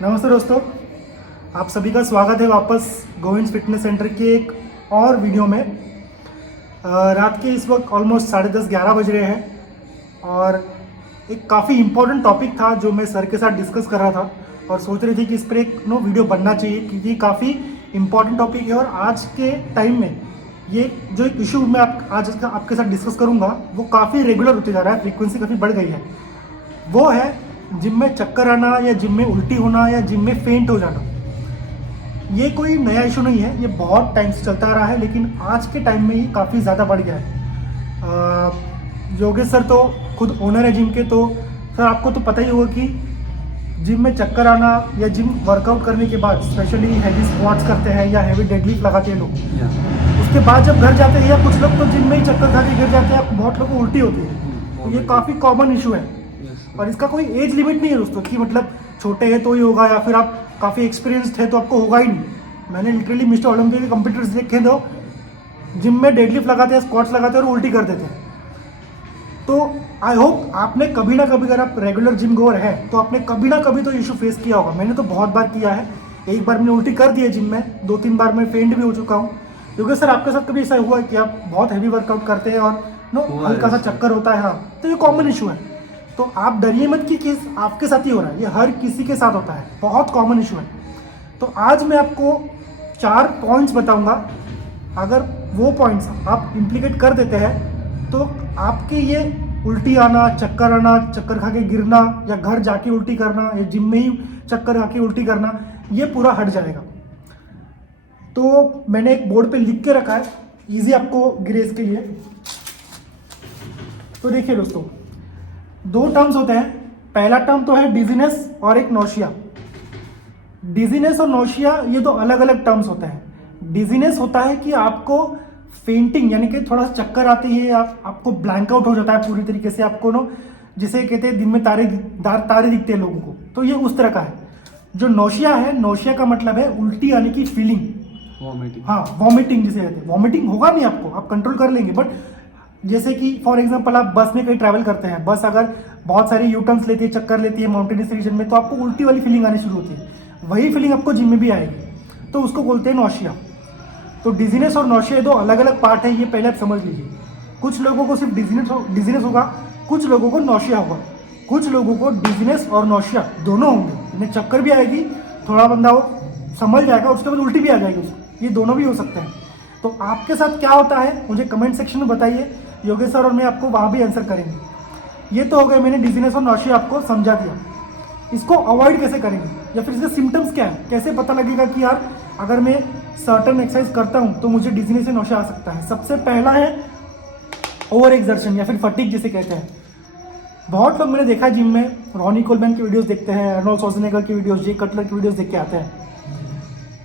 नमस्ते दोस्तों, आप सभी का स्वागत है वापस गोविंद फिटनेस सेंटर के एक और वीडियो में। रात के इस वक्त ऑलमोस्ट 10:30-11 बज रहे हैं और एक काफ़ी इम्पोर्टेंट टॉपिक था जो मैं सर के साथ डिस्कस कर रहा था और सोच रही थी कि इस पर एक वीडियो बनना चाहिए क्योंकि काफ़ी इम्पोर्टेंट टॉपिक है। और आज के टाइम में ये जो एक इशू मैं आज आपके साथ डिस्कस करूँगा वो काफ़ी रेगुलर होते जा रहा है, फ्रीक्वेंसी काफ़ी बढ़ गई है। वो है जिम में चक्कर आना या जिम में उल्टी होना या जिम में फेंट हो जाना। ये कोई नया इशू नहीं है, ये बहुत टाइम से चलता आ रहा है, लेकिन आज के टाइम में ये काफ़ी ज़्यादा बढ़ गया है। योगेश सर तो खुद ओनर है जिम के, तो सर आपको तो पता ही होगा कि जिम में चक्कर आना या जिम वर्कआउट करने के बाद स्पेशली हैवी स्क्वाट्स करते हैं या हैवी डेडलिफ्ट लगाते हैं लोग, उसके बाद जब घर जाते हैं या कुछ लोग तो जिम में ही चक्कर खा के गिर जाते हैं, बहुत लोगों को उल्टी होती है। तो ये काफ़ी कॉमन इशू है और इसका कोई एज लिमिट नहीं है दोस्तों कि मतलब छोटे हैं तो ही होगा या फिर आप काफ़ी एक्सपीरियंस्ड है तो आपको होगा ही नहीं। मैंने लिटरली मिस्टर ओलंपिया के कंप्यूटर्स देखे दो, जिम में डेडलिफ्ट लगाते हैं, स्क्वाट्स लगाते हैं और उल्टी कर देते हैं। तो आई होप आपने कभी ना कभी, अगर आप रेगुलर जिम गोअर है तो आपने कभी ना कभी तो इशू फेस किया होगा। मैंने तो बहुत बार किया है, एक बार मैंने उल्टी कर दी है जिम में, 2-3 बार मैं फेंट भी हो चुका हूँ। क्योंकि सर आपके साथ कभी ऐसा हुआ है कि आप बहुत हैवी वर्कआउट करते हैं और हल्का सा चक्कर होता है? हाँ, तो ये कॉमन इशू है। तो आप डरिए मत कि केस आपके साथ ही हो रहा है, ये हर किसी के साथ होता है, बहुत कॉमन इशू है। तो आज मैं आपको 4 पॉइंट्स बताऊंगा, अगर वो पॉइंट्स आप इम्प्लीकेट कर देते हैं तो आपके ये उल्टी आना, चक्कर खा के गिरना या घर जाके उल्टी करना या जिम में ही चक्कर खा के उल्टी करना, ये पूरा हट जाएगा। तो मैंने एक बोर्ड पे लिख के रखा है इजी आपको ग्रेस के लिए। तो देखिए दोस्तों, 2 टर्म्स होते हैं। पहला टर्म तो है डिजीनेस और एक नौशिया। डिजीनेस और नौशिया ये 2 अलग अलग टर्म्स होते हैं। डिजीनेस होता है कि आपको फेंटिंग यानी कि थोड़ा सा चक्कर आती है, आपको ब्लैंक आउट हो जाता है पूरी तरीके से, आपको जिसे कहते हैं दिन में तारे दिखते हैं लोगों को, तो ये उस तरह का है। जो नौशिया है, नौशिया का मतलब है उल्टी आने की फीलिंग, वॉमिटिंग। हाँ, वॉमिटिंग जिसे कहते हैं। वॉमिटिंग होगा नहीं आपको, आप कंट्रोल कर लेंगे, बट जैसे कि फॉर एग्जांपल आप बस में कहीं ट्रैवल करते हैं, बस अगर बहुत सारी यू टर्न्स लेती है, चक्कर लेती है माउंटेनियस रीजन में, तो आपको उल्टी वाली फीलिंग आनी शुरू होती है। वही फीलिंग आपको जिम में भी आएगी, तो उसको बोलते हैं नौशिया। तो डिजीनेस और नौशिया 2 अलग अलग पार्ट है, ये पहले आप समझ लीजिए। कुछ लोगों को सिर्फ डिजीनेस होगा, कुछ लोगों को नौशिया होगा, कुछ लोगों को डिजीनेस और नौशिया दोनों होंगे। इन्हें चक्कर भी आएगी, थोड़ा बंदा वो संभल जाएगा, उसके बाद उल्टी भी आ जाएगी उसको, ये दोनों भी हो सकते हैं। तो आपके साथ क्या होता है मुझे कमेंट सेक्शन में बताइए, योगेश सर और मैं आपको वहाँ भी आंसर करेंगे। ये तो हो गए, मैंने डिजीनेस और नौशिया आपको समझा दिया। इसको अवॉइड कैसे करेंगे या फिर इसके सिम्टम्स क्या है, कैसे पता लगेगा कि यार अगर मैं सर्टन एक्सरसाइज करता हूँ तो मुझे डिजीनेस या नौशिया आ सकता है। सबसे पहला है ओवर एक्सर्शन या फिर फटीग जिसे कहते हैं। बहुत लोग मैंने देखा है जिम में, रॉनी कोलमैन की वीडियोस देखते हैं, अर्नोल्ड श्वार्ज़नेगर की वीडियोस, जे कटलर की वीडियोस देख के आते हैं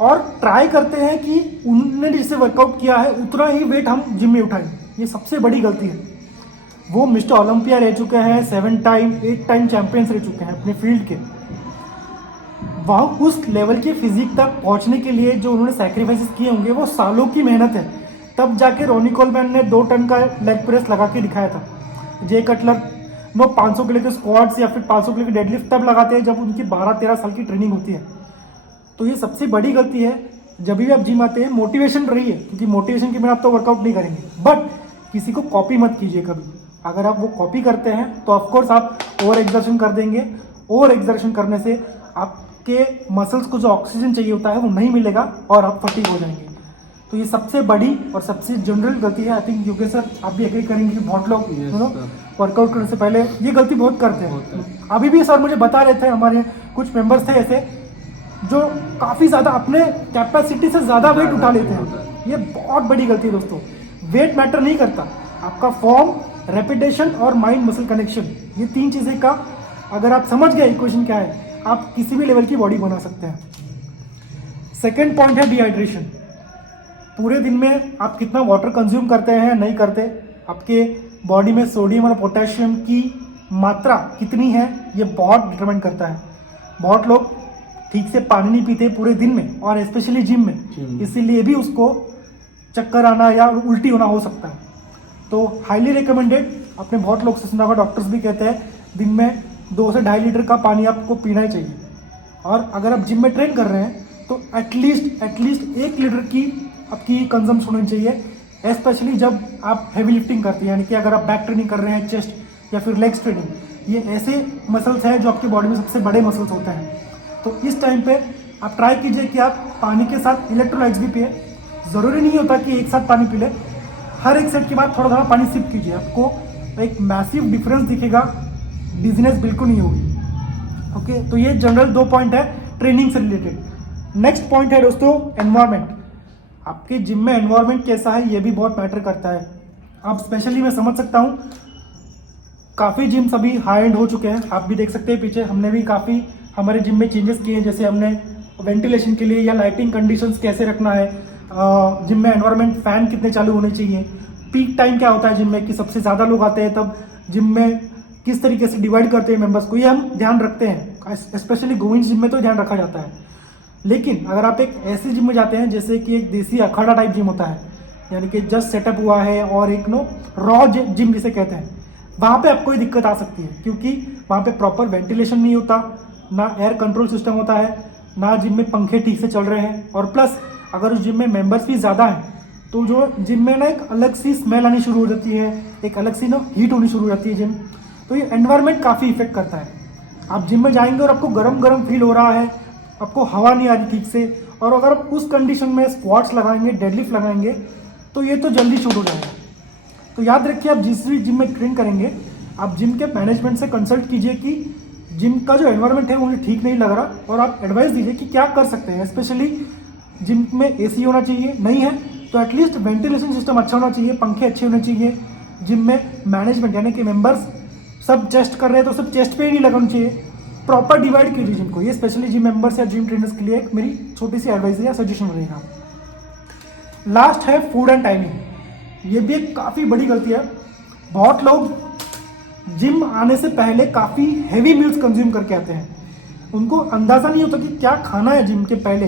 और ट्राई करते हैं कि उन्होंने जिससे वर्कआउट किया है उतना ही वेट हम जिम में उठाएं। ये सबसे बड़ी गलती है। वो मिस्टर ओलंपिया रह चुके हैं, 7 टाइम 8 टाइम चैंपियंस रह चुके हैं अपने फील्ड के। वहाँ उस लेवल के फिजिक तक पहुँचने के लिए जो उन्होंने सैक्रिफाइसेस किए होंगे वो सालों की मेहनत है। तब जाके रॉनी कोलमैन ने 2 टन का लेग प्रेस लगा के दिखाया था। जे कटलर वो 500 किलो के स्क्वाट्स या फिर 500 किलो के डेडलिफ्ट तब लगाते हैं जब उनकी 12-13 साल की ट्रेनिंग होती है। तो ये सबसे बड़ी गलती है। जब भी आप जिम आते हैं मोटिवेशन रही है, क्योंकि मोटिवेशन के बिना आप तो वर्कआउट नहीं करेंगे, बट किसी को कॉपी मत कीजिए कभी। अगर आप वो कॉपी करते हैं तो ऑफकोर्स आप ओवर एक्सर्शन कर देंगे। ओवर एक्सर्शन करने से आपके मसल्स को जो ऑक्सीजन चाहिए होता है वो नहीं मिलेगा और आप फटीग हो जाएंगे। तो ये सबसे बड़ी और सबसे जनरल गलती है। आई थिंक योगेश सर आप भी एग्री करेंगे कि बहुत लोग वर्कआउट करने से पहले ये गलती बहुत करते हैं। अभी भी सर मुझे बता रहे थे, हमारे कुछ मेंबर्स थे ऐसे जो काफ़ी ज़्यादा अपने कैपेसिटी से ज़्यादा वेट उठा लेते हैं। ये बहुत बड़ी गलती है दोस्तों। वेट मैटर नहीं करता, आपका फॉर्म, रेपिटेशन और माइंड मसल कनेक्शन, ये 3 चीज़ें का अगर आप समझ गए इक्वेशन क्या है, आप किसी भी लेवल की बॉडी बना सकते हैं। सेकेंड पॉइंट है डिहाइड्रेशन। पूरे दिन में आप कितना वाटर कंज्यूम करते हैं नहीं करते, आपके बॉडी में सोडियम और पोटेशियम की मात्रा कितनी है, ये बहुत डिटरमाइन करता है। बहुत लोग ठीक से पानी नहीं पीते पूरे दिन में और स्पेशली जिम में, इसीलिए भी उसको चक्कर आना या उल्टी होना हो सकता है। तो हाईली रिकमेंडेड, आपने बहुत लोग से सुना होगा, डॉक्टर्स भी कहते हैं दिन में 2 से 2.5 लीटर का पानी आपको पीना ही चाहिए। और अगर आप जिम में ट्रेन कर रहे हैं तो एटलीस्ट 1 लीटर की आपकी कंजम्पशन होनी चाहिए, स्पेशली जब आप हैवी लिफ्टिंग करते हैं, यानी कि अगर आप बैक ट्रेनिंग कर रहे हैं, चेस्ट या फिर लेग्स ट्रेनिंग, ये ऐसे मसल्स हैं जो आपकी बॉडी में सबसे बड़े मसल्स होते हैं। तो इस टाइम पे आप ट्राई कीजिए कि आप पानी के साथ इलेक्ट्रोलाइट्स भी पिए। ज़रूरी नहीं होता कि एक साथ पानी पी ले, हर एक सेट के बाद थोड़ा थोड़ा पानी सिप कीजिए, आपको एक मैसिव डिफरेंस दिखेगा, डिजीनेस बिल्कुल नहीं होगी। ओके, तो ये जनरल 2 पॉइंट है ट्रेनिंग से रिलेटेड। नेक्स्ट पॉइंट है दोस्तों एनवायरनमेंट। आपके जिम में एनवायरनमेंट कैसा है ये भी बहुत मैटर करता है। अब स्पेशली मैं समझ सकता हूँ, काफ़ी जिम्स अभी हाई एंड हो चुके हैं, आप भी देख सकते हैं पीछे, हमने भी काफ़ी हमारे जिम में चेंजेस किए हैं, जैसे हमने वेंटिलेशन के लिए या लाइटिंग कंडीशंस कैसे रखना है, जिम में एनवायरनमेंट फ़ैन कितने चालू होने चाहिए, पीक टाइम क्या होता है जिम में कि सबसे ज़्यादा लोग आते हैं तब जिम में किस तरीके से डिवाइड करते हैं मेंबर्स को, ये हम ध्यान रखते हैं, स्पेशली गोविंद जिम में तो ध्यान रखा जाता है। लेकिन अगर आप एक ऐसी जिम में जाते हैं जैसे कि एक देसी अखाड़ा टाइप जिम होता है, यानी कि जस्ट सेटअप हुआ है और एक रॉ जिम जिसे कहते हैं, वहाँ पे आपको ये दिक्कत आ सकती है, क्योंकि वहाँ पे प्रॉपर वेंटिलेशन नहीं होता, ना एयर कंट्रोल सिस्टम होता है, ना जिम में पंखे ठीक से चल रहे हैं, और प्लस अगर उस जिम में मेंबर्स भी ज़्यादा हैं तो जो जिम में ना एक अलग सी स्मेल आनी शुरू हो जाती है, एक अलग सी हीट होनी शुरू हो जाती है जिम। तो ये एनवायरनमेंट काफ़ी इफेक्ट करता है। आप जिम में जाएंगे और आपको गरम गरम फील हो रहा है, आपको हवा नहीं आ रही ठीक से, और अगर आप उस कंडीशन में स्क्वाट्स लगाएंगे, डेडलिफ्ट लगाएंगे, तो ये तो जल्दी शूट हो जाएगा। तो याद रखिए, आप जिस भी जिम में ट्रेन करेंगे, आप जिम के मैनेजमेंट से कंसल्ट कीजिए कि जिम का जो एनवायरनमेंट है मुझे ठीक नहीं लग रहा, और आप एडवाइस दीजिए कि क्या कर सकते हैं। स्पेशली जिम में एसी होना चाहिए, नहीं है तो एटलीस्ट वेंटिलेशन सिस्टम अच्छा होना चाहिए, पंखे अच्छे होने चाहिए। जिम में मैनेजमेंट यानी कि मेंबर्स सब चेस्ट कर रहे हैं तो सब चेस्ट पे ही नहीं लगाना चाहिए, प्रॉपर डिवाइड कीजिए जिम को। ये स्पेशली जिम मेंबर्स या जिम ट्रेनर्स के लिए एक मेरी छोटी सी एडवाइस या सजेशन रहेगा। लास्ट है फूड एंड टाइमिंग। ये भी एक काफ़ी बड़ी गलती है। बहुत लोग जिम आने से पहले काफ़ी हैवी मील्स कंज्यूम करके आते हैं, उनको अंदाज़ा नहीं होता कि क्या खाना है जिम के पहले।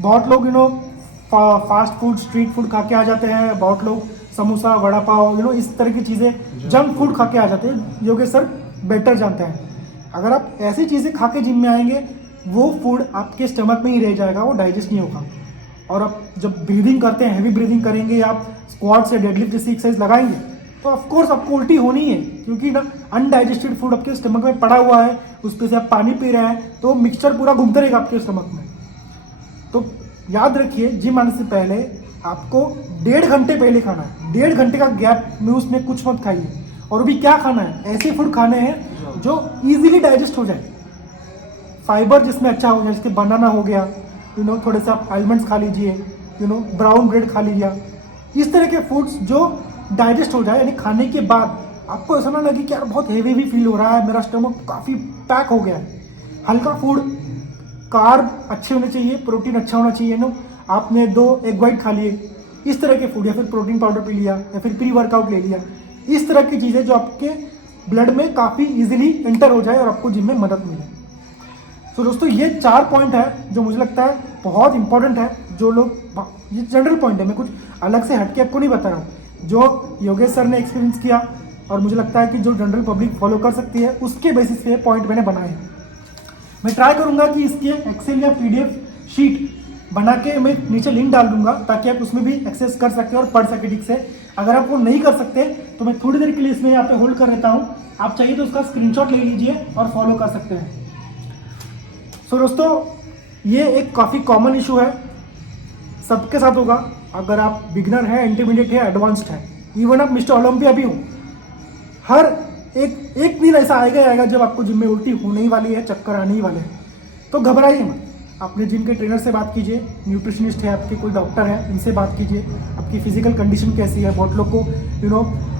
बहुत लोग फास्ट फूड, स्ट्रीट फूड खा के आ जाते हैं, बहुत लोग समोसा, वड़ा पाव, इस तरह की चीज़ें, जंक फूड खा के आ जाते हैं। योगेश सर बेटर जानते हैं। अगर आप ऐसी चीज़ें खा के जिम में आएंगे, वो फूड आपके स्टमक में ही रह जाएगा, वो डाइजेस्ट नहीं होगा। और आप जब ब्रीदिंग करते हैं, हैवी ब्रीदिंग करेंगे, आप स्क्वाट्स या डेडलिफ्ट जैसी एक्सरसाइज लगाएंगे, तो ऑफकोर्स आपको उल्टी होनी है, क्योंकि अनडाइजेस्टेड फूड आपके स्टमक में पड़ा हुआ है, उस पर से आप पानी पी रहे हैं, तो मिक्सचर पूरा घूमते रहेगा आपके स्टमक में। तो याद रखिए, जिम आने से पहले आपको 1.5 घंटे पहले खाना है। 1.5 घंटे का गैप में उसमें कुछ मत खाइए। और भी क्या खाना है, ऐसे फूड खाने हैं जो इजीली डाइजेस्ट हो जाए, फाइबर जिसमें अच्छा हो जाए, जैसे बनाना हो गया, थोड़े से आप आलमंड्स खा लीजिए, ब्राउन ब्रेड खा लीजिए, इस तरह के फूड्स जो डाइजेस्ट हो जाए, यानी खाने के बाद आपको ऐसा ना लगे कि यार बहुत हेवी भी फील हो रहा है, मेरा स्टमक काफ़ी पैक हो गया है। हल्का फूड, कार्ब अच्छे होने चाहिए, प्रोटीन अच्छा होना चाहिए। आपने 2 एग वाइट खा लिए, इस तरह के फूड, या फिर प्रोटीन पाउडर पी लिया, या फिर प्री वर्कआउट ले लिया, इस तरह की चीज़ें जो आपके ब्लड में काफ़ी इजीली एंटर हो जाए और आपको जिम में मदद मिले। तो दोस्तों, ये 4 पॉइंट है जो मुझे लगता है बहुत इंपॉर्टेंट है। जो लोग, ये जनरल पॉइंट है, मैं कुछ अलग से हटके आपको नहीं बता रहा हूँ, जो योगेश सर ने एक्सपीरियंस किया और मुझे लगता है कि जो जनरल पब्लिक फॉलो कर सकती है, उसके बेसिस पे पॉइंट मैंने बनाए हैं। मैं ट्राई करूंगा कि इसके एक्सेल या पीडीएफ शीट बना के मैं नीचे लिंक डाल दूंगा, ताकि आप उसमें भी एक्सेस कर सकते और पढ़ सके ठीक से। अगर आप वो नहीं कर सकते तो मैं थोड़ी देर के लिए इसमें यहाँ पे होल्ड कर लेता हूँ, आप चाहिए तो उसका स्क्रीनशॉट ले लीजिए और फॉलो कर सकते हैं। सो दोस्तों, ये एक काफ़ी कॉमन इशू है, सबके साथ होगा। अगर आप बिगनर है, इंटरमीडिएट है, एडवांस्ड है, इवन आप मिस्टर ओलंपिया भी हो, हर एक दिन ऐसा आएगा जब आपको जिम में उल्टी होने ही वाली है, चक्कर आने ही वाले हैं। तो घबराइए मत, अपने जिम के ट्रेनर से बात कीजिए, न्यूट्रिशनिस्ट है आपके, कोई डॉक्टर है, इनसे बात कीजिए, आपकी फिजिकल कंडीशन कैसी है। बहुत लोग को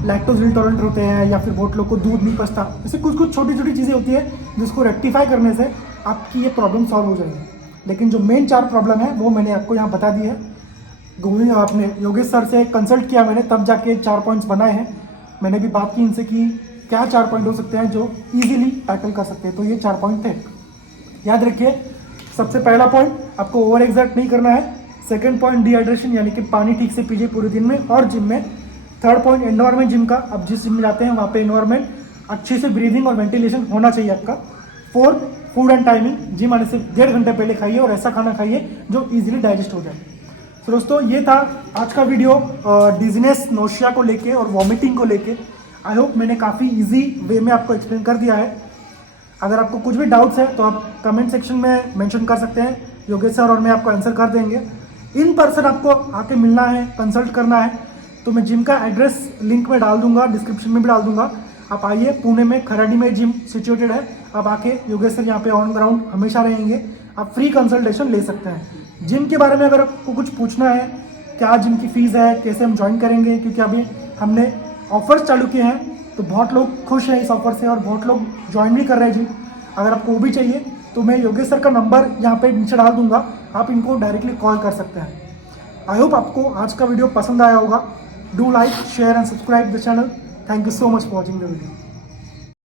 लैक्टोज इंटॉलरेंट होते हैं, या फिर बहुत लोग को दूध नहीं पचता, ऐसे कुछ छोटी छोटी चीज़ें होती है जिसको रेक्टिफाई करने से आपकी ये प्रॉब्लम सॉल्व हो जाएगी। लेकिन जो मेन 4 प्रॉब्लम है वो मैंने आपको यहाँ बता दी है। आपने योगेश सर से कंसल्ट किया मैंने, तब जाके 4 पॉइंट्स बनाए हैं। मैंने भी बात की इनसे कि क्या 4 पॉइंट हो सकते हैं जो इजीली टैकल कर सकते हैं, तो ये 4 पॉइंट थे। याद रखिए, सबसे पहला पॉइंट, आपको ओवर एक्सर्ट नहीं करना है। सेकंड पॉइंट, डिहाइड्रेशन, यानी कि पानी ठीक से पीजिए पूरे दिन में और जिम में। थर्ड पॉइंट, एनवायरनमेंट जिम का, अब जिस जिम में जाते हैं वहाँ पे एनवायरनमेंट अच्छे से ब्रीदिंग और वेंटिलेशन होना चाहिए आपका। 4 फूड एंड टाइमिंग, जिम आने से 1.5 घंटे पहले खाइए और ऐसा खाना खाइए जो इजीली डाइजेस्ट हो जाए। तो दोस्तों ये था आज का वीडियो डिजीनेस, नोशिया को लेके और वॉमिटिंग को लेके। आई होप मैंने काफ़ी इजी वे में आपको एक्सप्लेन कर दिया है। अगर आपको कुछ भी डाउट्स है तो आप कमेंट सेक्शन में मेंशन कर सकते हैं, योगेश सर और मैं आपको आंसर कर देंगे। इन पर्सन आपको आके मिलना है, कंसल्ट करना है तो मैं जिम का एड्रेस लिंक में डाल दूंगा, डिस्क्रिप्शन में भी डाल दूंगा। आप आइए, पुणे में खराडी में जिम सिचुएटेड है। आप आके योगेश सर यहाँ पे ऑन ग्राउंड हमेशा रहेंगे, आप फ्री कंसल्टेशन ले सकते हैं। जिम के बारे में अगर आपको कुछ पूछना है, क्या जिम की फीस है, कैसे हम ज्वाइन करेंगे, क्योंकि अभी हमने ऑफर्स चालू किए हैं तो बहुत लोग खुश हैं इस ऑफर से और बहुत लोग ज्वाइन भी कर रहे हैं जिम। अगर आपको वो भी चाहिए तो मैं योगेश सर का नंबर यहाँ पे नीचे डाल दूंगा, आप इनको डायरेक्टली कॉल कर सकते हैं। आई होप आपको आज का वीडियो पसंद आया होगा। Do like, share and subscribe the channel. Thank you so much for watching the video.